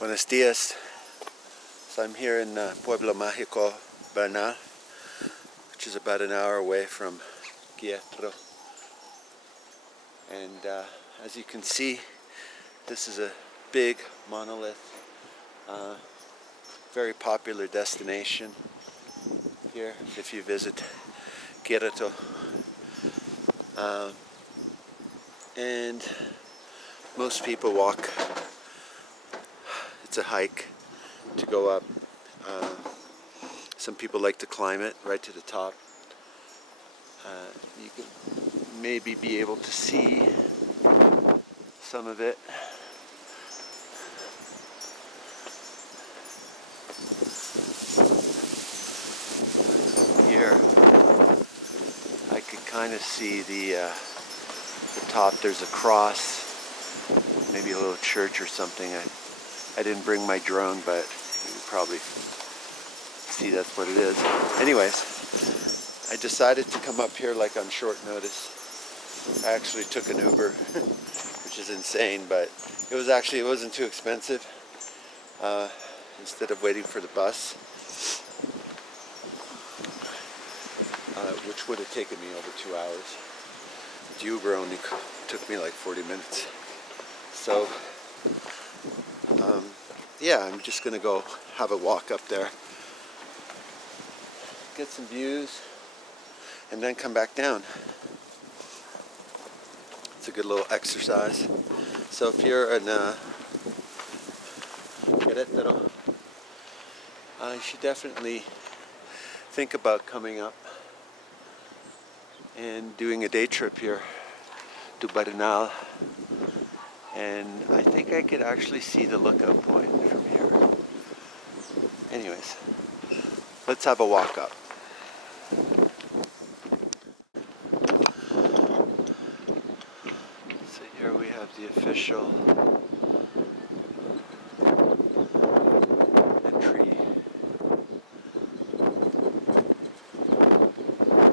Buenos dias. So I'm here in Pueblo Mágico, Bernal, which is about an hour away from Queretaro. And as you can see, this is a big monolith, very popular destination here if you visit Querétaro. And most people walk. It's a hike to go up. Some people like to climb it right to the top. You can maybe be able to see some of it. Here, I could kind of see the top. There's a cross, maybe a little church or something. I didn't bring my drone, but you can probably see that's what it is. Anyways, I decided to come up here like on short notice. I actually took an Uber, which is insane, but it wasn't too expensive. Instead of waiting for the bus, which would have taken me over 2 hours. The Uber only took me like 40 minutes. So, yeah, I'm just gonna go have a walk up there, get some views, and then come back down. It's a good little exercise. So if you're in Querétaro, you should definitely think about coming up and doing a day trip here to Bernal. And I think I could actually see the lookout point from here. Anyways, let's have a walk up. So here we have the official entry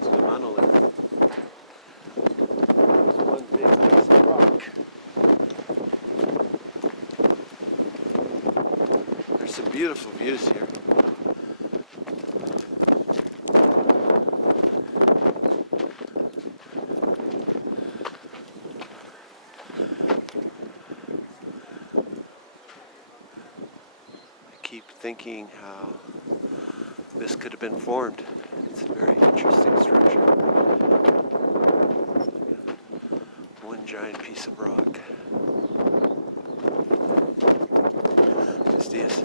to the Monolith. It's one big piece of rock. There's some beautiful views here. Keep thinking how this could have been formed. It's a very interesting structure. One giant piece of rock. Buenos dias.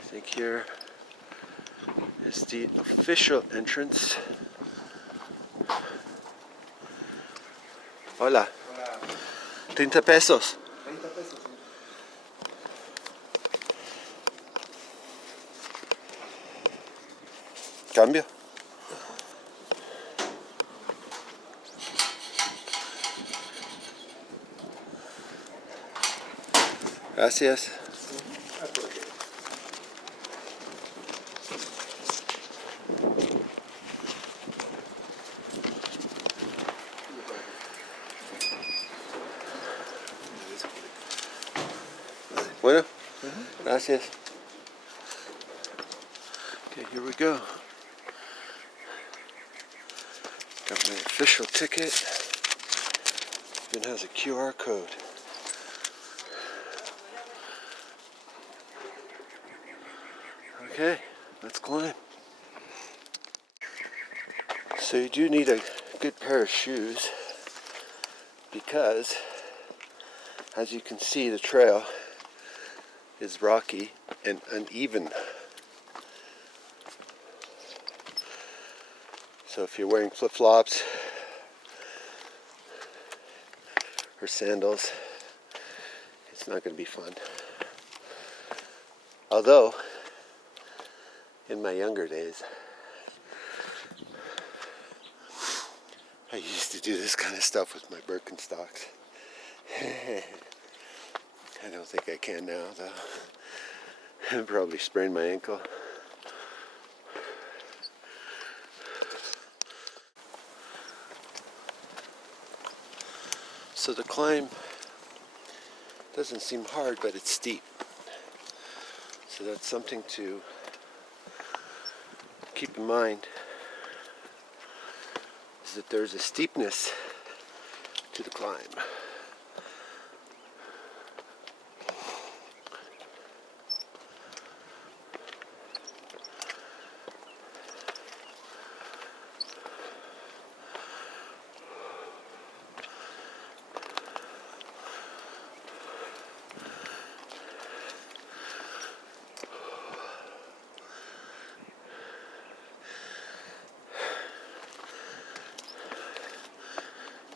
I think here is the official entrance. Hola. 30 pesos. 30 pesos. Cambio. Gracias. Bueno, gracias. Okay, here we go. Got my official ticket. Even has a QR code. Okay, let's climb. So you do need a good pair of shoes because, as you can see, the trail is rocky and uneven. So if you're wearing flip-flops or sandals, it's not going to be fun. Although, in my younger days, I used to do this kind of stuff with my Birkenstocks. I don't think I can now, though. I'd probably sprain my ankle. So the climb doesn't seem hard, but it's steep. So that's something to keep in mind, is that there's a steepness to the climb.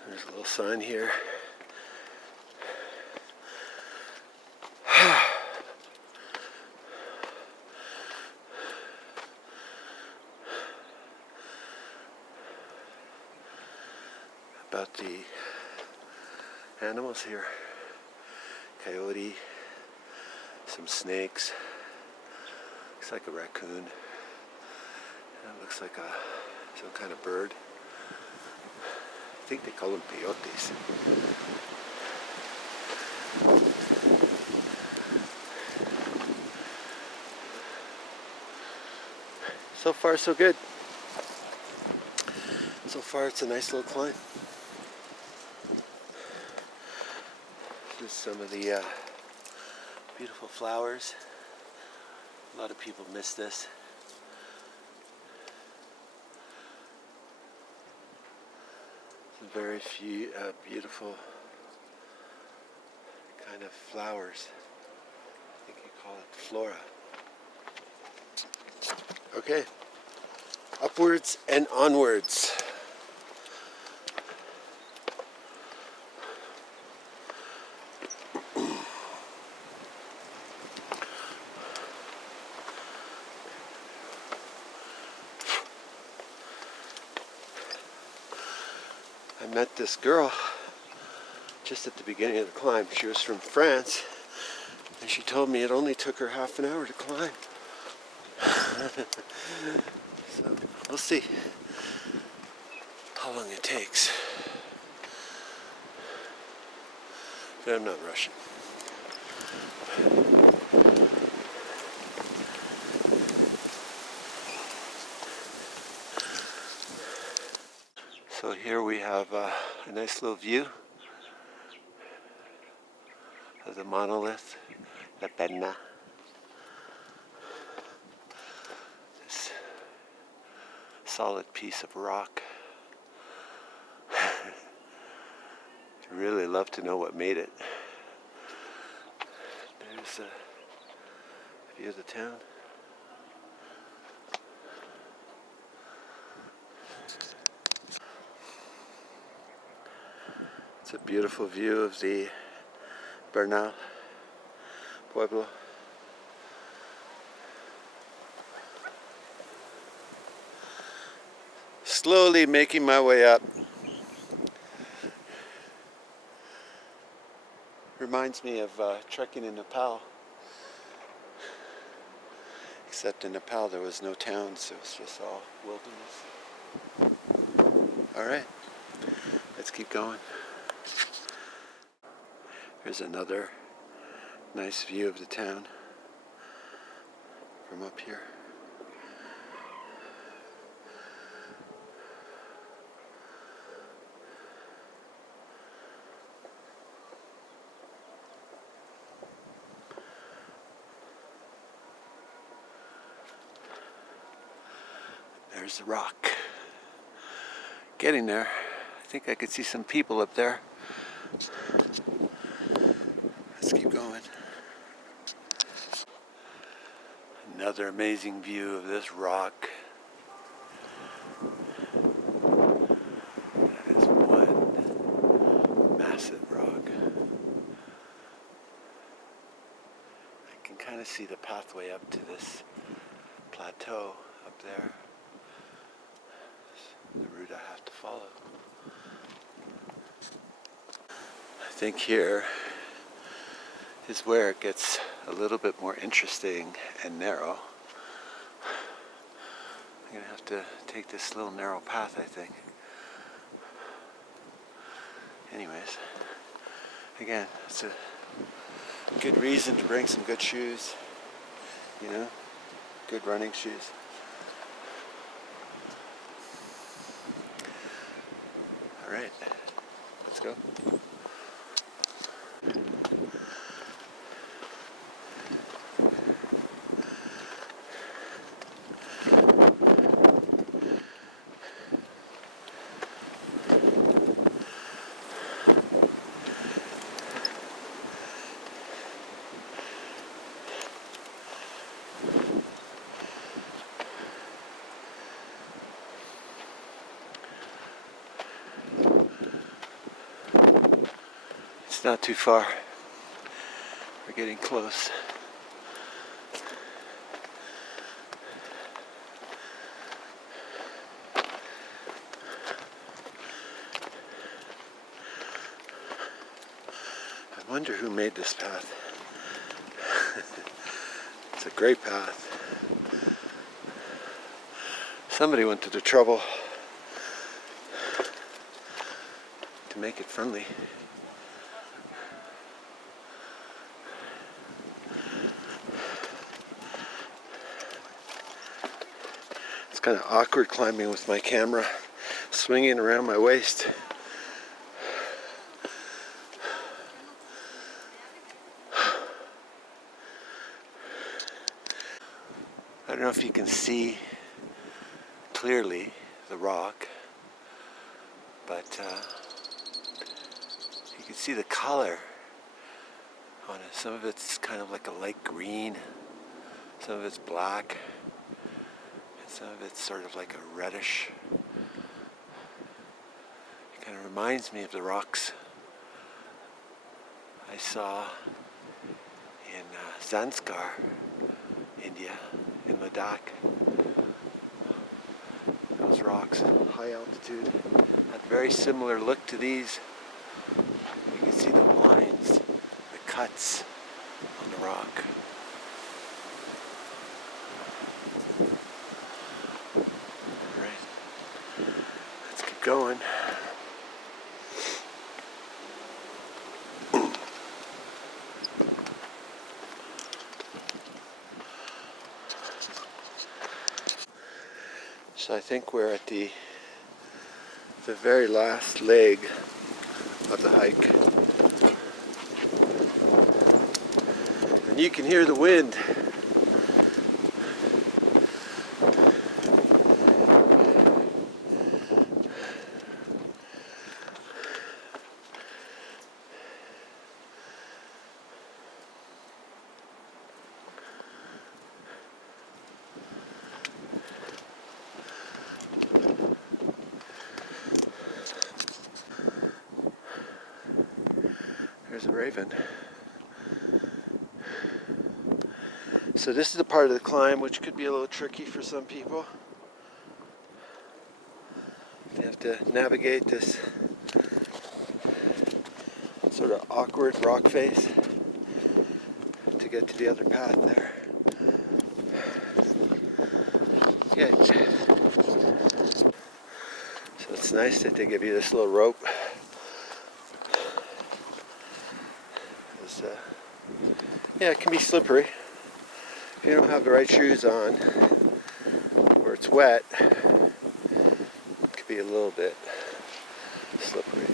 There's a little sign here. About the animals here. Coyote, some snakes, looks like a raccoon. That looks like some kind of bird. I think they call them peyotes. So far so good. So far it's a nice little climb. There's some of the beautiful flowers. A lot of people miss this. Very few beautiful kind of flowers. I think you call it flora. Okay, upwards and onwards. I met this girl just at the beginning of the climb. She was from France, and she told me it only took her half an hour to climb. So we'll see how long it takes. But I'm not rushing. So here we have a nice little view of the monolith, Pena. This solid piece of rock. I'd really love to know what made it. There's a view of the town. It's a beautiful view of the Bernal Pueblo. Slowly making my way up. Reminds me of trekking in Nepal. Except in Nepal there was no towns, it was just all wilderness. Alright, let's keep going. Here's another nice view of the town from up here. There's the rock. Getting there. I think I could see some people up there. Let's keep going. Another amazing view of this rock. That is one massive rock. I can kind of see the pathway up to this plateau up there. The route I have to follow. I think here is where it gets a little bit more interesting and narrow. I'm going to have to take this little narrow path, I think. Anyways, Again, it's a good reason to bring some good shoes, you know, good running shoes. All right, let's go. It's not too far. We're getting close. I wonder who made this path. It's a great path. Somebody went to the trouble to make it friendly. It's kind of awkward climbing with my camera swinging around my waist. I don't know if you can see clearly the rock, but you can see the color on it. Some of it's kind of like a light green, some of it's black, and some of it's sort of like a reddish. It kind of reminds me of the rocks I saw in Zanskar, India, in Ladakh. Those rocks, high altitude, had a very similar look to these. You can see the lines, the cuts on the rock. Right, let's keep going. So I think we're at the very last leg of the hike. And you can hear the wind. There's a raven. So this is a part of the climb which could be a little tricky for some people. You have to navigate this sort of awkward rock face to get to the other path there. Yeah. So it's nice that they give you this little rope. Yeah, it can be slippery. If you don't have the right shoes on, or it's wet, it could be a little bit slippery.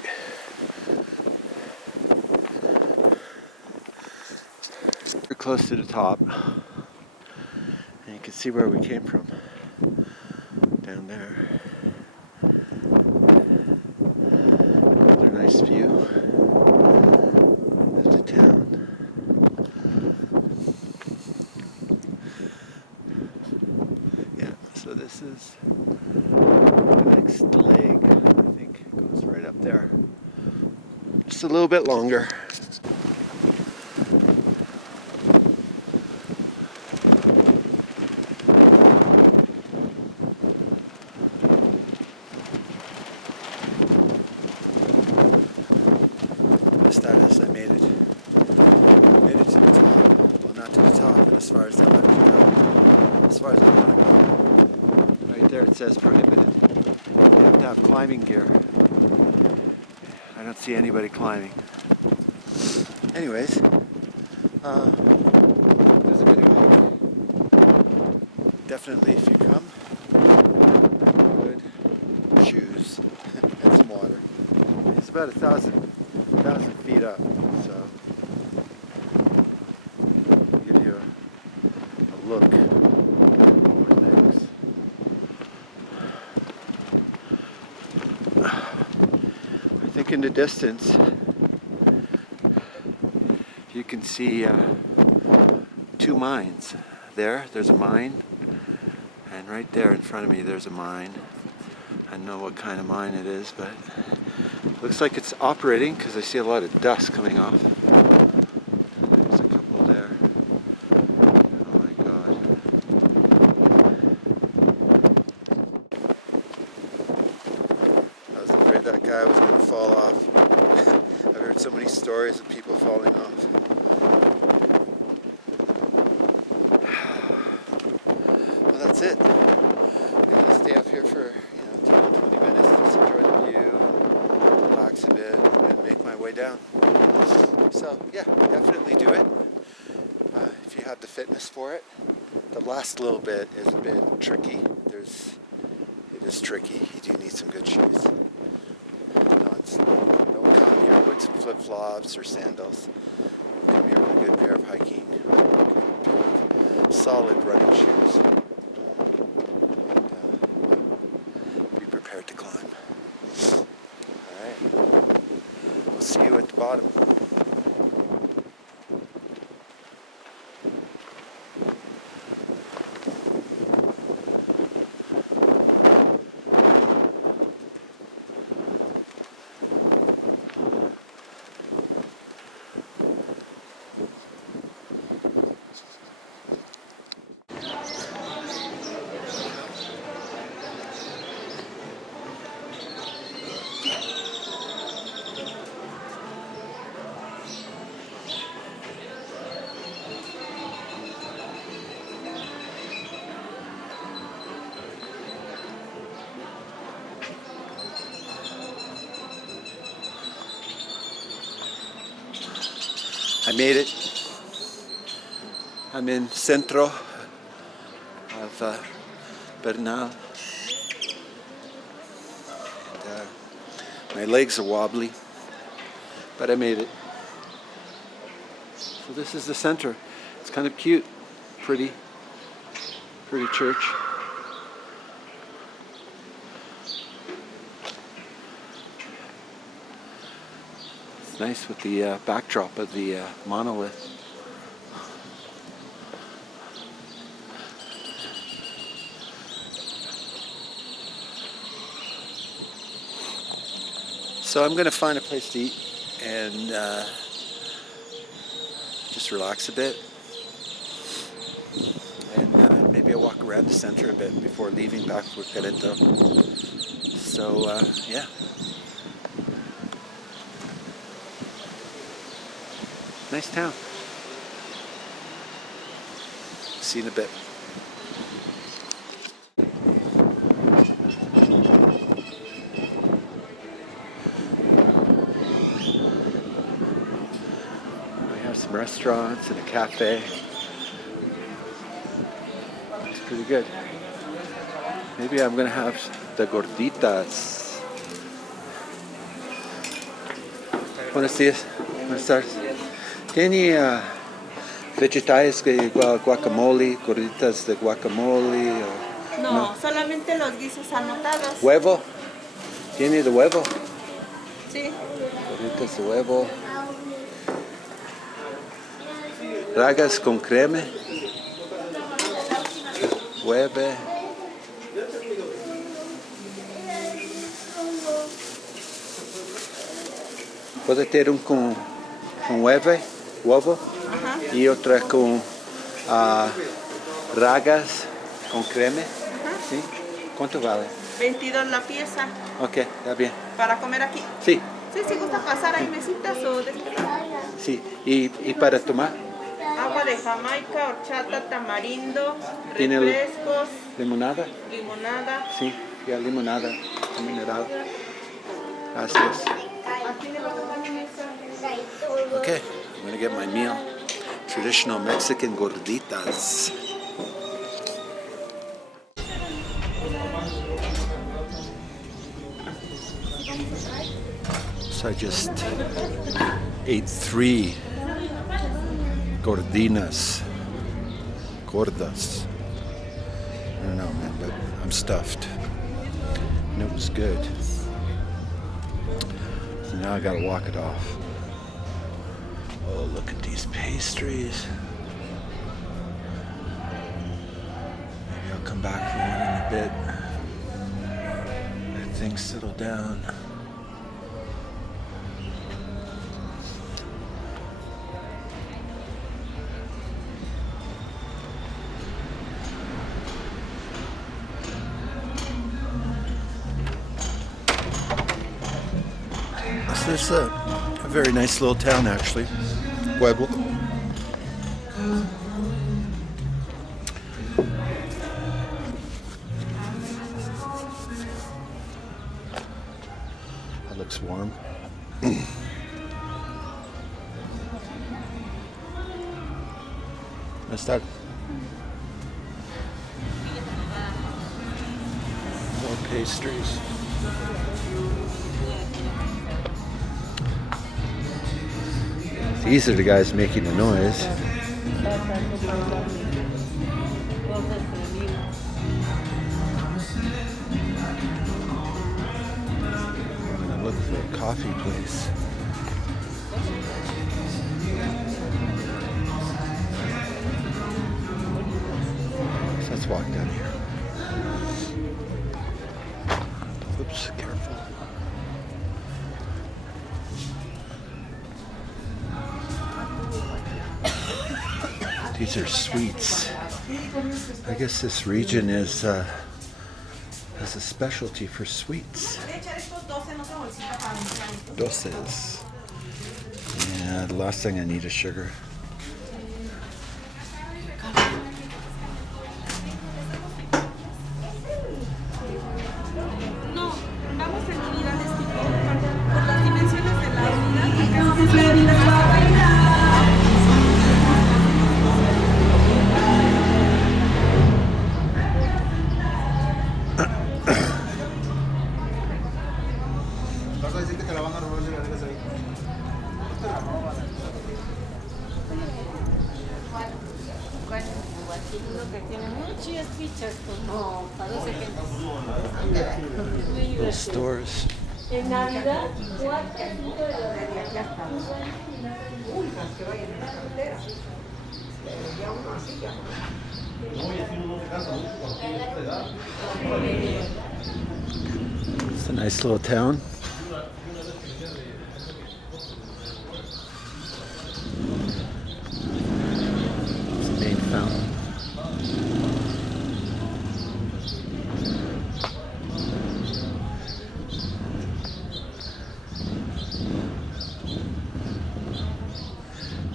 We're close to the top, and you can see where we came from, down there. Another nice view of the town. So this is the next leg, I think, goes right up there. Just a little bit longer. Best status, I made it to the top. Well, not to the top, but as far as they'll let me go. As far as I want to go. Right there it says prohibited. You have to have climbing gear. I don't see anybody climbing. Anyways, there's a good hike. Definitely, if you come, good shoes and some water. It's about 1,000 feet up, so give you a look over things. I think in the distance you can see 2 mines. There's a mine, and right there in front of me there's a mine. I don't know what kind of mine it is, but it looks like it's operating because I see a lot of dust coming off. There's a couple there. Oh my god. I was afraid that guy was going to fall off. I've heard so many stories of people falling off. Well, that's it. I'm going to stay up here for 10 to 20 minutes, just enjoy the view, relax a bit, and make my way down. So yeah, definitely do it if you have the fitness for it. The last little bit is a bit tricky. It is tricky. You do need some good shoes. Don't come here with some flip-flops or sandals. Come here with a good pair of hiking, solid running shoes. Be prepared to climb. Alright. We'll see you at the bottom. I made it. I'm in Centro of Bernal. And, my legs are wobbly, but I made it. So this is the center. It's kind of cute, pretty church. It's nice with the backdrop of the monolith. So I'm going to find a place to eat and just relax a bit. And maybe I'll walk around the center a bit before leaving back for Queretaro. So yeah. Nice town. See you in a bit. We have some restaurants and a cafe. It's pretty good. Maybe I'm gonna have the gorditas. Buenos dias. Buenas tardes. ¿Tiene vegetales de guacamole, gorditas de guacamole? No, solamente los guisos anotados. ¿Huevo? ¿Tiene de huevo? Sí. Gorditas de huevo. Ragas con crema. Hueve. Puede tener un con huevo, Ajá. y otra con ragas con crema. Ajá. ¿Sí? ¿Cuánto vale? 22 la pieza. Ok, está bien. ¿Para comer aquí? Sí, Sí, si gusta pasar, hay mesitas o después. sí. ¿Y para tomar? Agua de Jamaica, horchata, tamarindo, ¿Tiene refrescos, limonada? limonada. Sí, ya limonada, mineral. Gracias. Aquí le va a dar mi mesa. Ok, I'm gonna get my meal. Traditional Mexican gorditas. So I just ate 3 gordinas. Gordas. I don't know, man, but I'm stuffed. And it was good. So now I gotta walk it off. Oh, look at these pastries. Maybe I'll come back for one in a bit. Let things settle down. So it's a very nice little town, actually. Pueblo. That looks warm. Let's start. More pastries. These are the guys making the noise. I'm gonna look for a coffee place. So let's walk down here. Oops, careful. These are sweets. I guess this region is has a specialty for sweets. Doses. Yeah, the last thing I need is sugar. Little stores. It's a nice little town. It's the main fountain.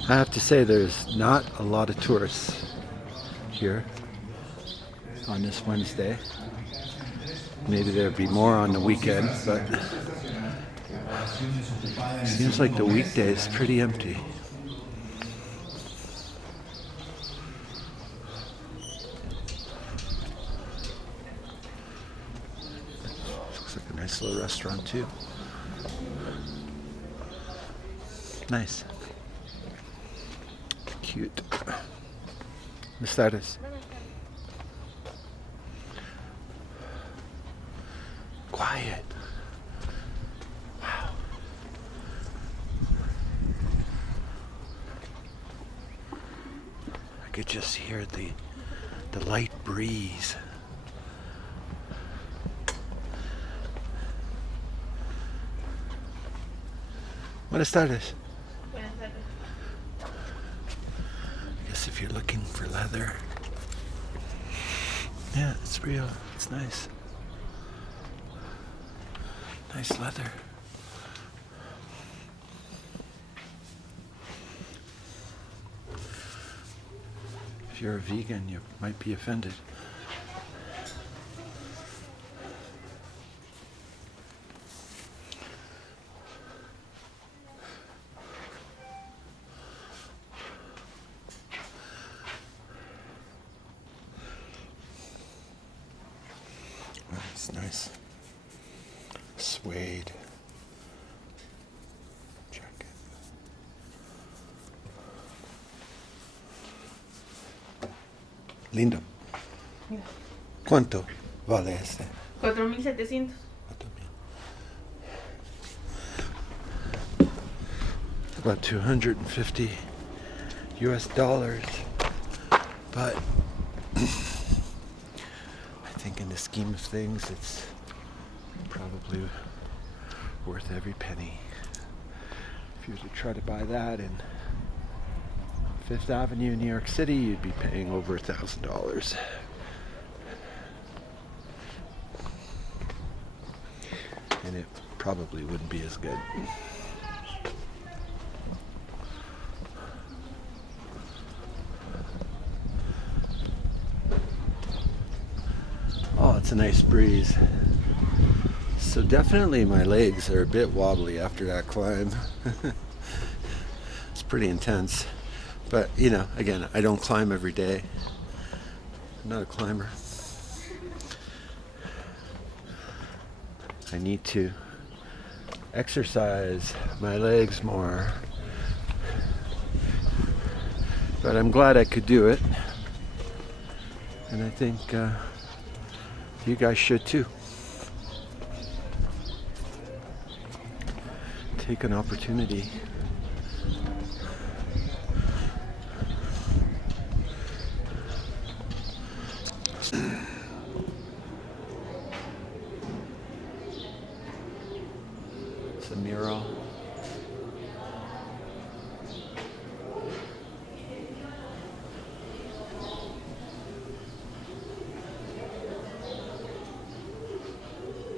I have to say there's not a lot of tourists here on this Wednesday. Maybe there'd be more on the weekend, but it seems like the weekday is pretty empty. Looks like a nice little restaurant too. Nice. Cute. What's that is? Quiet. Wow. I could just hear the light breeze. Buenas tardes. If you're looking for leather, yeah, it's real. It's nice. Nice leather. If you're a vegan, you might be offended. That's nice. Suede jacket. Lindo. ¿Cuánto vale este? 4,700. About 250 US dollars. But I think in the scheme of things, it's probably worth every penny. If you were to try to buy that in Fifth Avenue, New York City, you'd be paying over $1,000. And it probably wouldn't be as good. Oh, it's a nice breeze. So definitely my legs are a bit wobbly after that climb. It's pretty intense. But, you know, again, I don't climb every day. I'm not a climber. I need to exercise my legs more. But I'm glad I could do it. And I think you guys should too. Take an opportunity. It's a mural.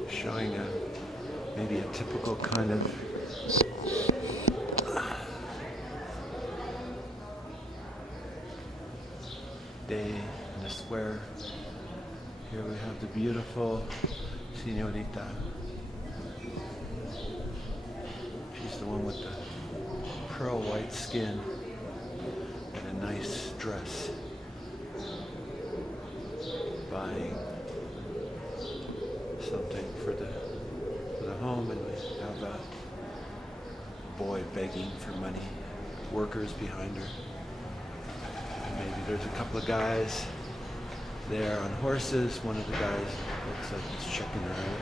Showing maybe a typical kind of day in the square. Here we have the beautiful Señorita. She's the one with the pearl white skin and a nice dress. Buying something for the home, and we have a boy begging for money, workers behind her. And maybe there's a couple of guys there on horses. One of the guys looks like he's checking her out.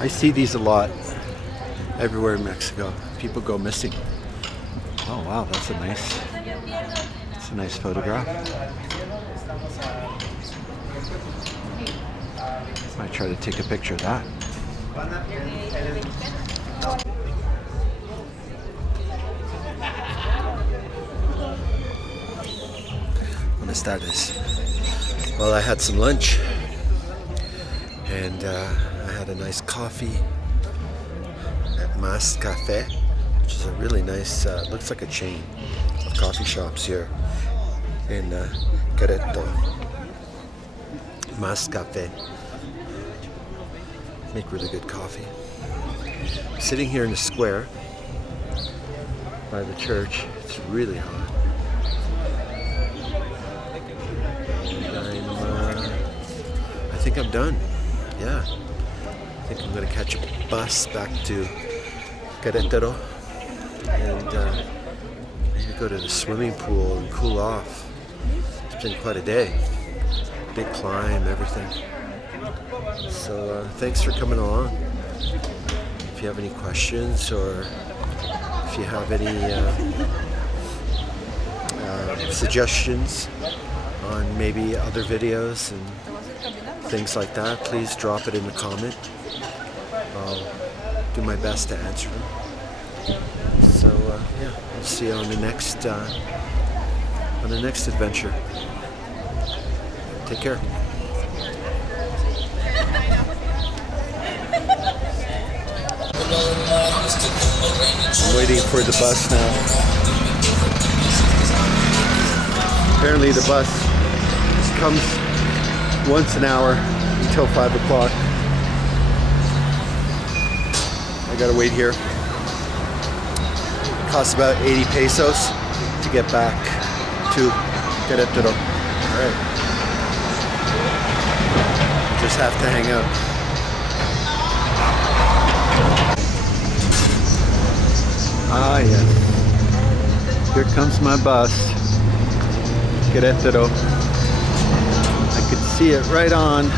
I see these a lot everywhere in Mexico. People go missing. Oh wow, that's a nice photograph. Might try to take a picture of that. Buenas tardes. Well, I had some lunch and I had a nice coffee at Mas Cafe, which is a really nice, looks like a chain of coffee shops here in Queretaro. Mas Cafe. Make really good coffee. I'm sitting here in the square by the church. It's really hot. And I think I'm done. Yeah. I think I'm going to catch a bus back to Queretaro and maybe go to the swimming pool and cool off. It's been quite a day. Big climb, everything. So thanks for coming along. If you have any questions or if you have any suggestions on maybe other videos and things like that, please drop it in the comment. I'll do my best to answer them. So yeah, we'll see you on the next adventure. Take care. I'm waiting for the bus now. Apparently the bus comes once an hour until 5 o'clock. I gotta wait here. It costs about 80 pesos to get back to Querétaro. Alright. Just have to hang out. Ah, yes. Here comes my bus. Querétaro. I could see it right on.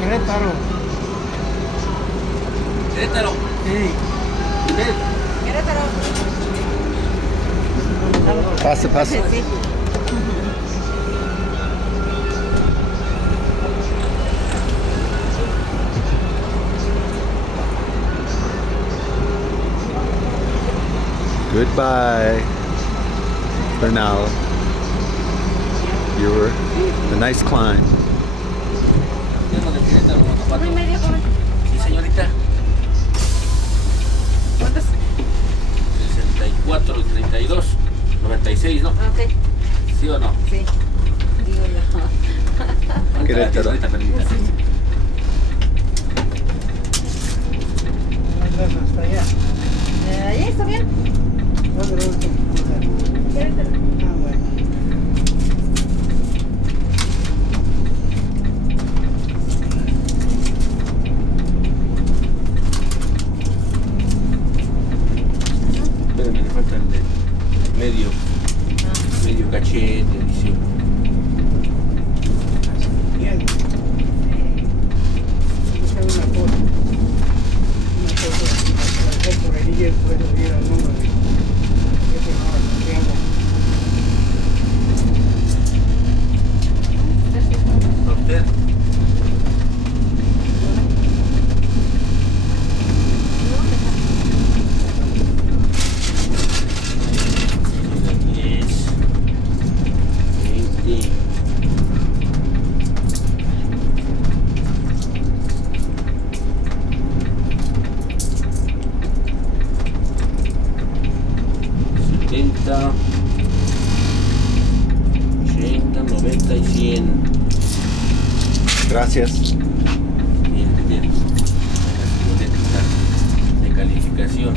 Querétaro. Querétaro. Sí. Querétaro. Pasa, pasa. Sí. Goodbye, Bernal. You were a nice climb. Santiago de Querétaro, Guanajuato. ¿1 y medio, joven? Sí, señorita. ¿Cuántos? 64, 32, 96, ¿no? Ah, ok. ¿Sí o no? Sí. Digo yo. Querétaro. Ahorita, permítame. Hasta allá. Ahí está bien. ¿Dónde lo último? Querétaro. Ah, bueno. Espérame, me falta el de medio cachete, edición. Bien. Buscar una foto. Una foto. La foto por ahí y puedo ir al número de ese Santiago. ¿A usted? Gracias. Bien, bien. Venga, su boletita de calificación.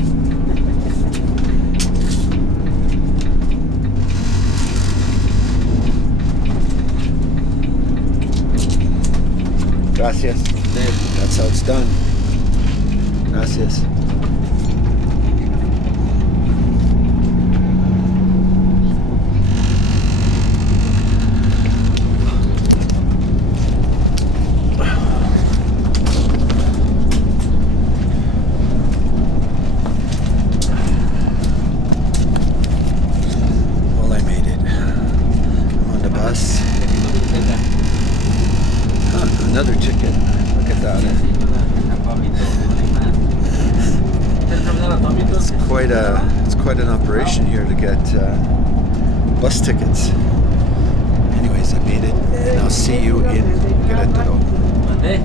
Gracias. That's how it's done. Gracias. Well, I made it. I'm on the bus. Ah, another ticket. Look at that. It's quite an operation here to get bus tickets. Anyways, I made it, and I'll see you in Querétaro. ¿Mandé?